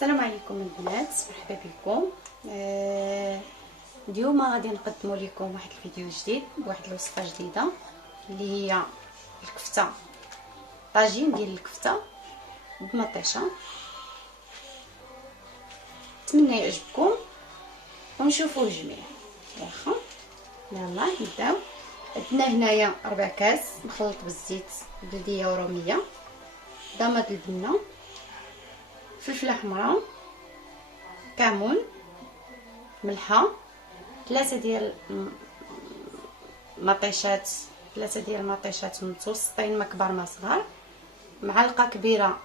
السلام عليكم البنات، مرحبا بكم. اليوم غادي نقدم لكم واحد الفيديو جديد بواحد الوصفه جديده اللي هي الكفته، طاجين ديال الكفته بمطيشه. نتمنى يعجبكم ونشوفوه جميع. واخا يلا نبداو. عندنا هنايا 4 كاس مخلط بالزيت بلديه وروميه، ضماد البنه، فلفله حمراء، كمون، ملحه، 3 ديال مطيشات، 3 ديال مطيشات متوسطين ما كبار ما صغار، معلقه كبيره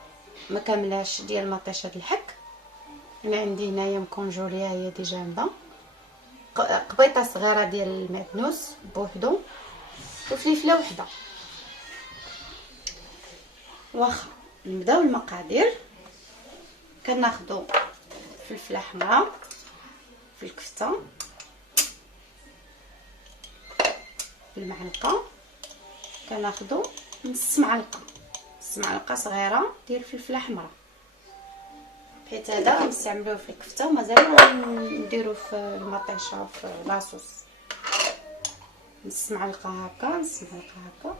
ما كاملاش ديال مطيشات الحك. انا عندي هنايا مكونجوليه هي دي جامده، قبيطه صغيره ديال المعدنوس بوحدو، وفليفله وحده. واخا نبداو المقادير. كناخذوا فلفله حمراء في الكفته بالمعلقه، كناخذوا نص معلقه صغيره ديال الفلفله حمراء، حيت هذا غنستعملوه في الكفته ومازال نديروه في المطيشه في لاصوص. نص معلقه هكا، نص معلقه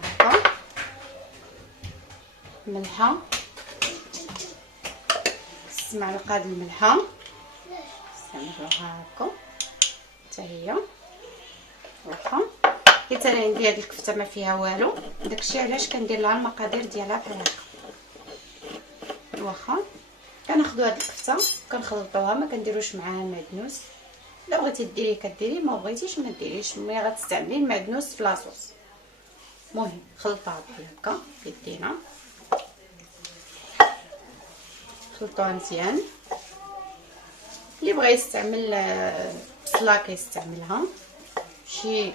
هكا، ملحه، نص معلقه د الملحه نستعملوها هكا حتى هي. واخا حيت انا عندي هاد الكفته ما فيها والو، داكشي علاش كندير لها المقادير ديالها بحال هكا. واخا كناخذوا هاد الكفته كنخلطوها، ما كنديروش معاها المعدنوس. الا بغيتي ديريه كديري، ما بغيتيش ما ديريش، ملي غتستعملي المعدنوس في لاصوص. المهم خلطوها بحال هكا بيدينا، خلطوها مزيان. اللي بغى يستعمل بصله كيستعملها، شي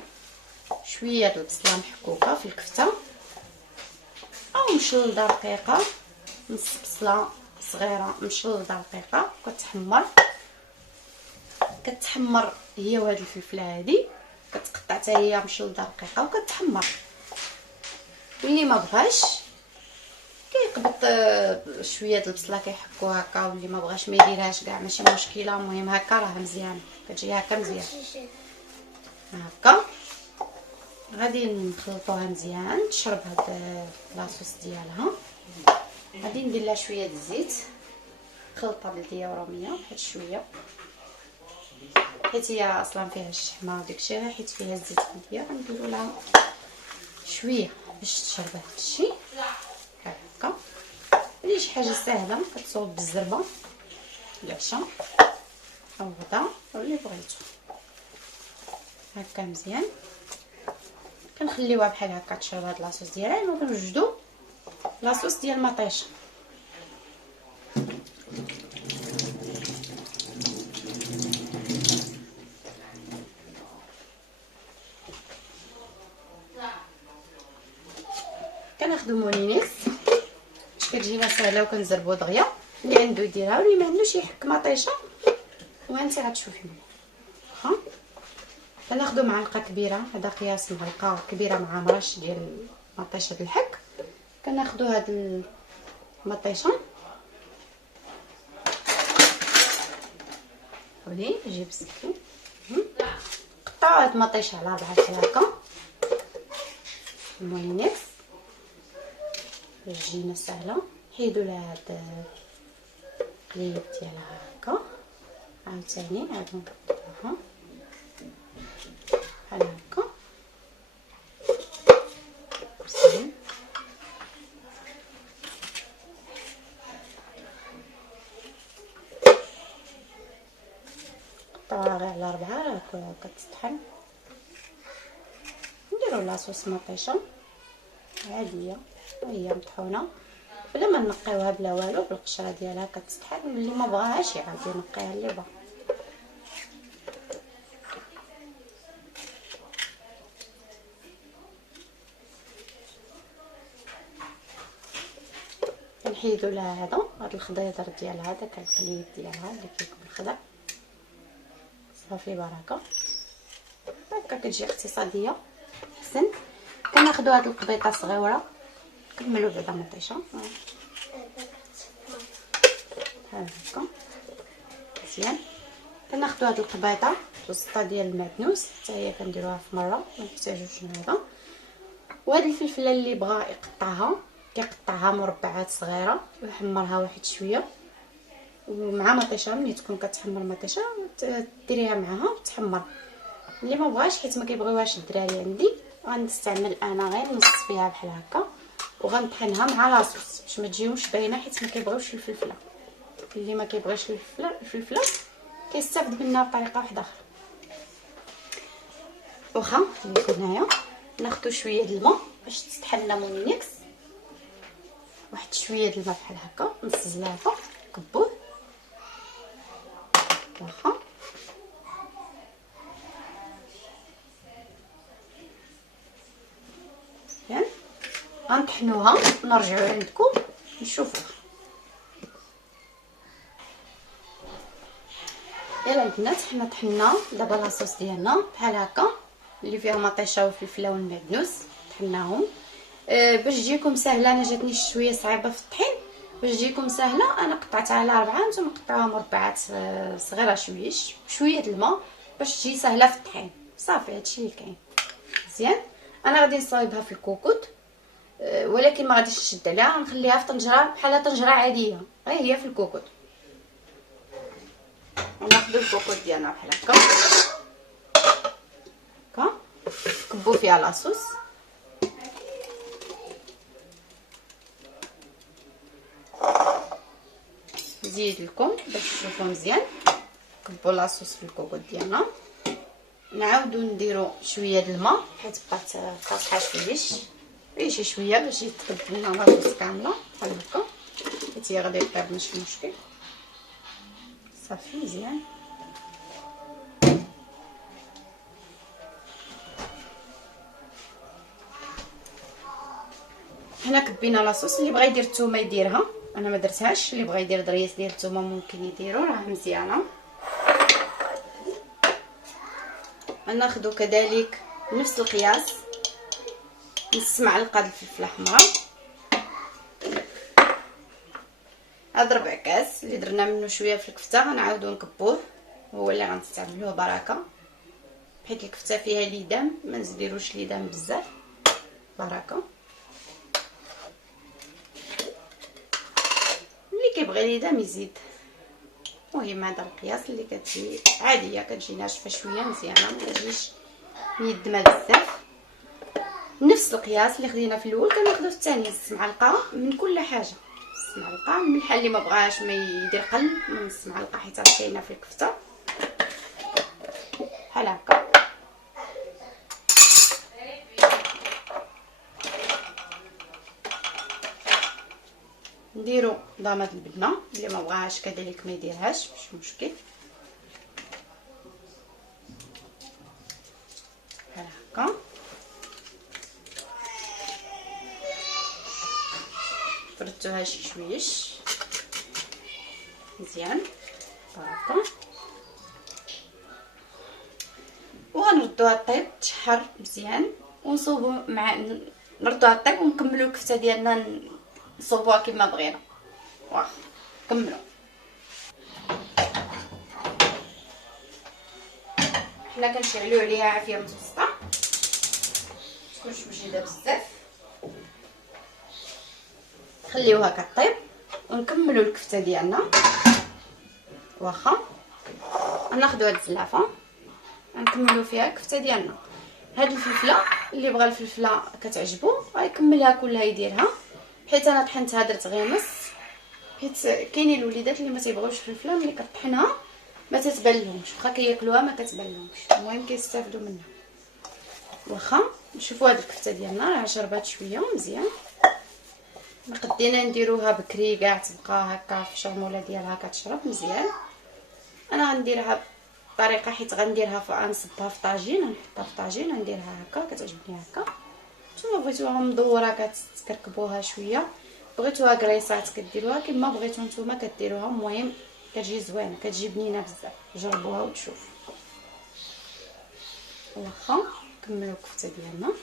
شويه د البصله محكوكه في الكفته، او مشلده رقيقه، نص بصله صغيره مشلده رقيقه كتحمر هي وهاد الفلفله هادي كتقطع حتى هي مشلده رقيقه وكتحمر. واللي ما بغاش كيقبط شويه د البصله كيحكو هكا، واللي ما بغاش ما يديرهاش كاع ماشي مشكله. المهم هكا راه مزيان، كتجي هكا مزيان هكا. غادي نخلطوها مزيان تشرب هاد لاصوص ديالها. غادي ندير لها شويه د الزيت، خلطه بلديه وروميه واحد شويه، حيت هي اصلا فيها الشحمه وداكشي، غير حيت فيها الزيت بلديه غنديروا لها شويه باش تشرب هاد الشيء هكا. اللي شي حاجه سهله كتصوب بالزربه العشاء او غدا او اللي بغيتو. هكا مزيان كنخليوها بحال هكا تشرب هاد لاصوص ديالها، وكنوجدوا لاصوص ديال المطيشه. كناخذوا مولينيس باش كتجينا سهله وكنزربوا دغيا. اللي عنده يديرها واللي ما عندوش يحك مطيشه وانت غتشوفي منها. واخا كناخذوا معلقه كبيره، هذا قياس معلقه كبيره مع مرش ديال مطيشه الحك. كناخذوا هاد المطيشه ولي نجيب السكين، قطعوا هاد المطيشه على 4 بحال هكا. المولينيس باش تجينا سهله، حيدوا لها هاد القليب ديالها هكا. عاوتاني عاد نقطعوها بحال هكا مزيان. قطعوها غير على 4 راه كتطحن. نديرو لاصوص مطيشه عاديه وهي مطحونه بلا ما نقيوها بلا والو، بالقشره ديالها كتطحن. واللي ما بغاهاش يعاود ينقيها اللي بغا. كنحيدو لها هاد الخضيضر ديالها، داك القليب ديالها اللي كيكون خضر. صافي بركه هكا كتجي اقتصاديه احسن. كناخذوا هاد القبيطه صغيره نكملوا بعدا مطيشه. بحال هكا مزيان. كناخذوا هاد القبيطه الوسطى ديال المعدنوس حتى هي كنديروها في مره، ما نحتاجوش هذا. وهاد الفلفله اللي بغى يقطعها كيقطعها مربعات صغيره ويحمرها واحد شويه، ومع مطيشه ملي تكون كتحمر مطيشه ديريها معاها وتحمر. اللي ما بغاش حيت ما كيبغيوهاش الدراري عندي غنستعمل انا غير نص فيها بحال هكا وغنطحنها مع لاصوص باش ما تجيهمش باينه حيت ما كيبغيوش الفلفله. اللي ما كيبغيش الفلفله كيستافد منها بطريقه واحده اخرى. واخا اللي هنايا ناخذ شويه د الماء باش تطحن مونيكس، واحد شويه د الماء بحال هكا نص زلافه كبوه. واخا يعني غنطحنوها نرجعوا عندكم نشوفوها. يلا البنات حنا طحنا دابا لاصوص ديالنا بحال هكا اللي فيها مطيشه والفلفله والمعدنوس طحناهم. باش تجيكم سهله، انا جاتني شويه صعيبه في الطحين، باش تجيكم سهله انا قطعتها على 4، نتوما قطعوها مربعات صغيره شويه د الماء باش تجي سهله في الطحين. صافي هادشي اللي كاين. مزيان انا غادي نصايبها في الكوكوط، ولكن ما غاديش نشد عليها، نخليها في طنجره بحال طنجره عاديه غير هي في الكوكوط. وناخذ الكوكوط ديالنا بحال هكا هكا نكبو فيها لاصوص. نزيد لكم باش تشوفوا مزيان. نكبو لاصوص في الكوكوط ديالنا، نعاودو نديرو شويه د الماء حيت بقات قاصحه شي شويه باش يتقد لنا لاصوص كامله بحال هكا، حيت هي غادي طيب ماشي مشكل. صافي مزيان. حنا كبينا لاصوص، اللي بغى يدير الثومه يديرها، انا ما درتهاش. اللي بغى يدير ضريس ديال الثومه ممكن يديرو، راه مزيانه. غناخذوا كذلك نفس القياس نص معلقه د الفلفله حمراء. هاد 4 كاس اللي درنا منه شويه في الكفته غنعاودو نكبوه، هو اللي غنستعملوه بركه حيت الكفته فيها ليدام، ما نزيدوش ليدام بزاف بركه. اللي كيبغي ليدام يزيد. المهم هذا القياس اللي كتجي عاديه، كتجي ناشفه شويه مزيانه، ما كتجيش ميدمه بزاف. نفس القياس اللي خدينا في الاول كناخذوا في الثاني نص معلقه من كل حاجه. نص معلقه الملحه، اللي ما بغاش ما يدير قل من نص معلقه حيت راه كاينه في الكفته بحال هكا. نديرو ضامه البنه، اللي ما بغاش كذلك ما يديرهاش ماشي مشكل بحال هكا. فردتوها شي شويش مزيان بركه، وغنردوها طيب تشحر مزيان ونصوبو مع نردوها طيب ونكملو الكفته ديالنا نصوبوها كما بغينا. واخا كملوا. حنا كنشعلو عليها عافيه متوسطه متكونش مجهده بزاف، خليوها كطيب ونكملوا الكفته ديالنا. واخا غناخذوا هاد الزلافه غنكملوا فيها الكفته ديالنا. هاد الفلفله اللي بغى الفلفله كتعجبو غيكملها كلها يديرها، حيت انا طحنتها درت غير نص، حيت كاينين الوليدات اللي ما تيبغيوش الفلفله ملي كطحنها ما تتبان واخا كياكلوها ما كتبان المهم كيستافدوا منها. واخا نشوفوا هاد الكفته ديالنا راه شربات شويه مزيان، ما قدينا نديروها بكري كاع تبقى هكا في الشرموله ديالها كتشرب مزيان. انا غنديرها بطريقه حيت غنديرها غنصبها في طاجين، نحطها في طاجين نديرها هكا كتعجبني هكا. نتوما بغيتوها مدوره كتكركبوها شويه، بغيتوها كريصات كديروها كما بغيتو نتوما كديروها، المهم كتجي زوينه كتجي بنينه بزاف. جربوها وتشوفوا. واخا نكملوا الكفته ديالنا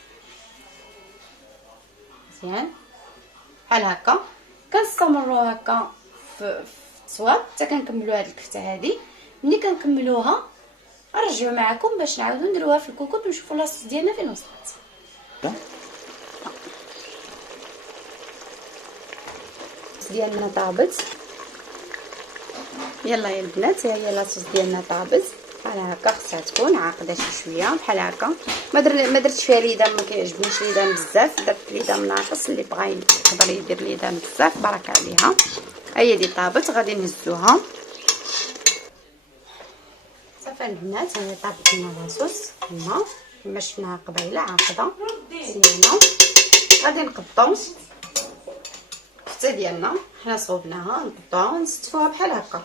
مزيان بحال هكا. كنستمروا هكا في صواب حتى كنكملوا هاد الكفته هادي. ملي كنكملوها نرجعوا معكم باش نعاودوا نديروها في الكوكوط ونشوفوا لاصوص ديالنا فين وصلت. ديالنا طابت. يلا يا البنات، ها هي لاصوص ديالنا طابت بحال هكا. خصها تكون عاقده شي شويه بحال هكا. ما درتش فيها ليدام، ما كيعجبنيش ليدام بزاف، درت ليدام ناقص. اللي بغا يقدر يدير ليدام بزاف بركه عليها. ها هي دي طابت، غادي نهزوها صافي البنات. ها هي طابت لنا لاصوص كما شفناها قبيله عاقده مزيانه. غادي نقطعو الكفته ديالنا، حنا صوبناها نقطعوها ونستفوها بحال هكا.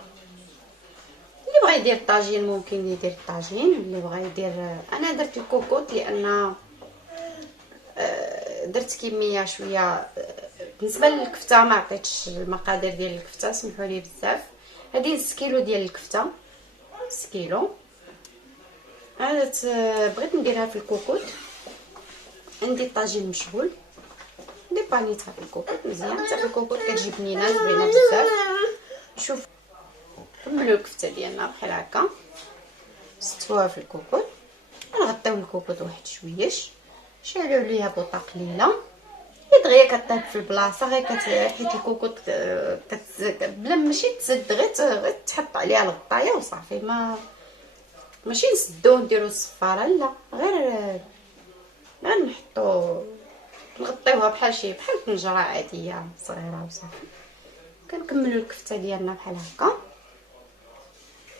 اللي بغى يدير الطاجين ممكن يدير الطاجين، اللي بغى يدير انا درت الكوكوط لان درت كميه شويه بالنسبه للكفته. ما عطيتش المقادير ديال الكفته، سمحوا لي بزاف. هذه نص كيلو ديال الكفته، نص كيلو. انا بغيت نديرها في الكوكوط. عندي الطاجين مشغول، ديبانيتها في الكوكوط مزيان. حتى في الكوكوط كتجي بنينه زوينه بزاف. شوف كملوا الكفته ديالنا بحال هكا، ستوها في الكوكوط. نغطيو الكوكوط واحد شويش، شعلوا ليها بوطه قليله اللي دغيا كطيب في البلاصه. غير حيت الكوكوط بلا ماشي تسد، غير تحط عليها الغطايه وصافي. ماشي نسدو نديرو الصفاره، لا، غير نحطو نغطيوها بحال طنجره عاديه صغيره وصافي. كنكملوا الكفته ديالنا بحال هكا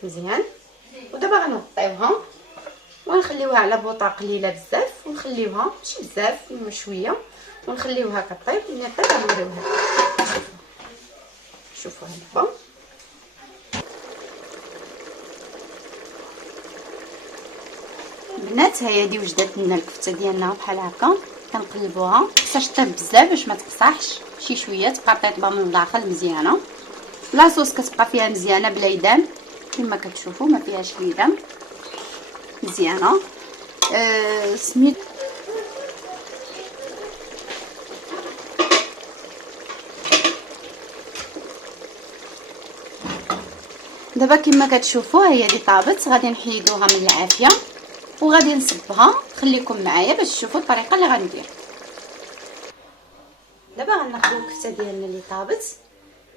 مزيان. ودابا غنغطيوها ونخليوها على بوطه قليله بزاف، ونخليوها ماشي بزاف شويه، ونخليوها كطيب. ملي طيب نوريوها. شوفوا هانتوما البنات، ها هي وجدت لنا الكفته ديالنا بحال هكا. كنقلبوها، خصهاش طيب بزاف باش ما تقصحش، شي شويه تبقى طيبه من الداخل مزيانه. لاصوص كتبقى فيها مزيانه بلا يدام كما كتشوفوا، ما فيهاش ليدام مزيانه. سميت دابا كما كتشوفوا هي دي طابت. غادي نحيدوها من العافيه وغادي نصبها. خليكم معايا باش تشوفوا الطريقه اللي غندير. دابا غناخذوا الكفته ديالنا اللي طابت.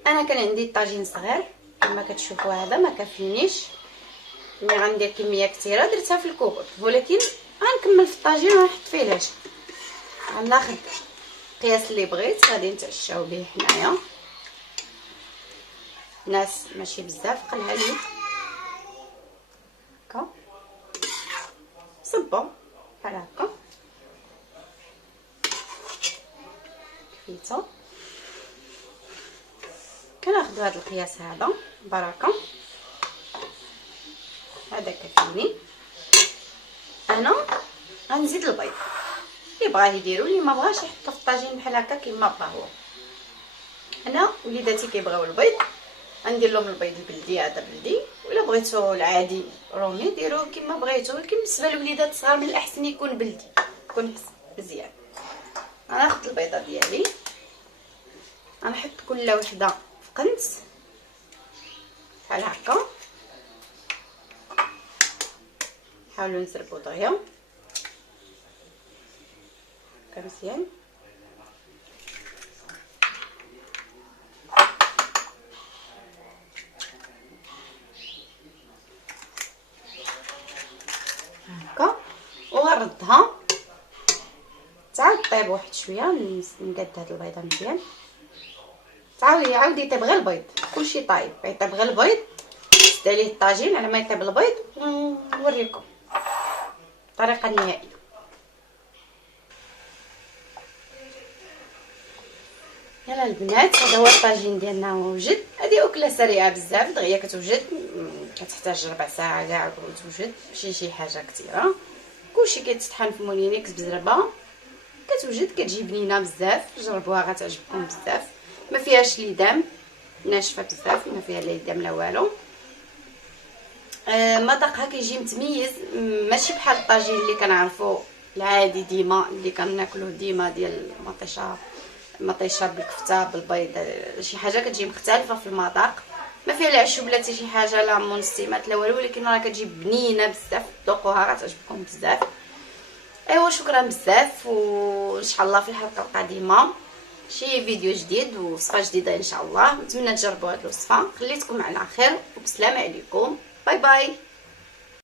انا كان عندي الطاجين صغير كما كتشوفوا، هذا ما كافينيش. ملي غندير كميه كثيره درتها في الكوكوط، ولكن غنكمل في الطاجين ونحط فيه العجين. غناخذ القياس اللي بغيت، غادي نتعشاو به حنايا. ناس ماشي بزاف قلها لي هكا، صبوا بحال هكا كفيتو. كناخذوا هذا القياس هذا بركه، هذا كافيني. انا غنزيد البيض، اللي بغاه يديروا، اللي ما بغاش يحطوا في الطاجين بحال هكا كما بغا هو. انا وليداتي كيبغيو البيض، غندير لهم البيض البلدي، هذا بلدي. ولا بغيتو العادي رومي ديروه كما بغيتو، ولكن بالنسبه للوليدات الصغار من الاحسن يكون بلدي، يكون مزيان. غناخذ البيضه ديالي، غنحط كل وحده في قنت بحال هكا. نحاولوا نسربوا دغيا هكا مزيان. هكا وغنردها تعاود طيب واحد شويه. نقاد هاد البيضه مزيان، عاود يطيب غير البيض، كلشي طايب، يطيب غير البيض. نزيد عليه الطاجين على ما يطيب البيض ونوريكم الطريقه النهائيه. يلا البنات، هذا هو الطاجين ديالنا وجد. هذه اكله سريعه بزاف، دغيا كتوجد، كتحتاج ربع ساعه كاع وتوجد، ماشي شي حاجه كثيره. كلشي كيتطحن في مولينيكس بزربه، كتوجد، كتجي بنينه بزاف. جربوها غتعجبكم بزاف. ما فيهاش ليدام، ناشفه بزاف، ما فيها لا ليدام لا والو. مذاقها كيجي متميز، ماشي بحال الطاجين اللي كنعرفوا العادي ديما، اللي كناكلوه ديما ديال مطيشه بالكفته بالبيض. شي حاجه كتجي مختلفه في المذاق. ما فيها لا عشوب لا حتى شي حاجه، لا منستمات لا والو، ولكن راه كتجي بنينه بزاف، ذوقوها غتعجبكم بزاف. ايوا شكرا بزاف، وان شاء الله في الحلقه القادمه شي فيديو جديد ووصفه جديده ان شاء الله. نتمنى تجربوا هذه الوصفه. خليتكم على خير وبسلامه عليكم، باي باي.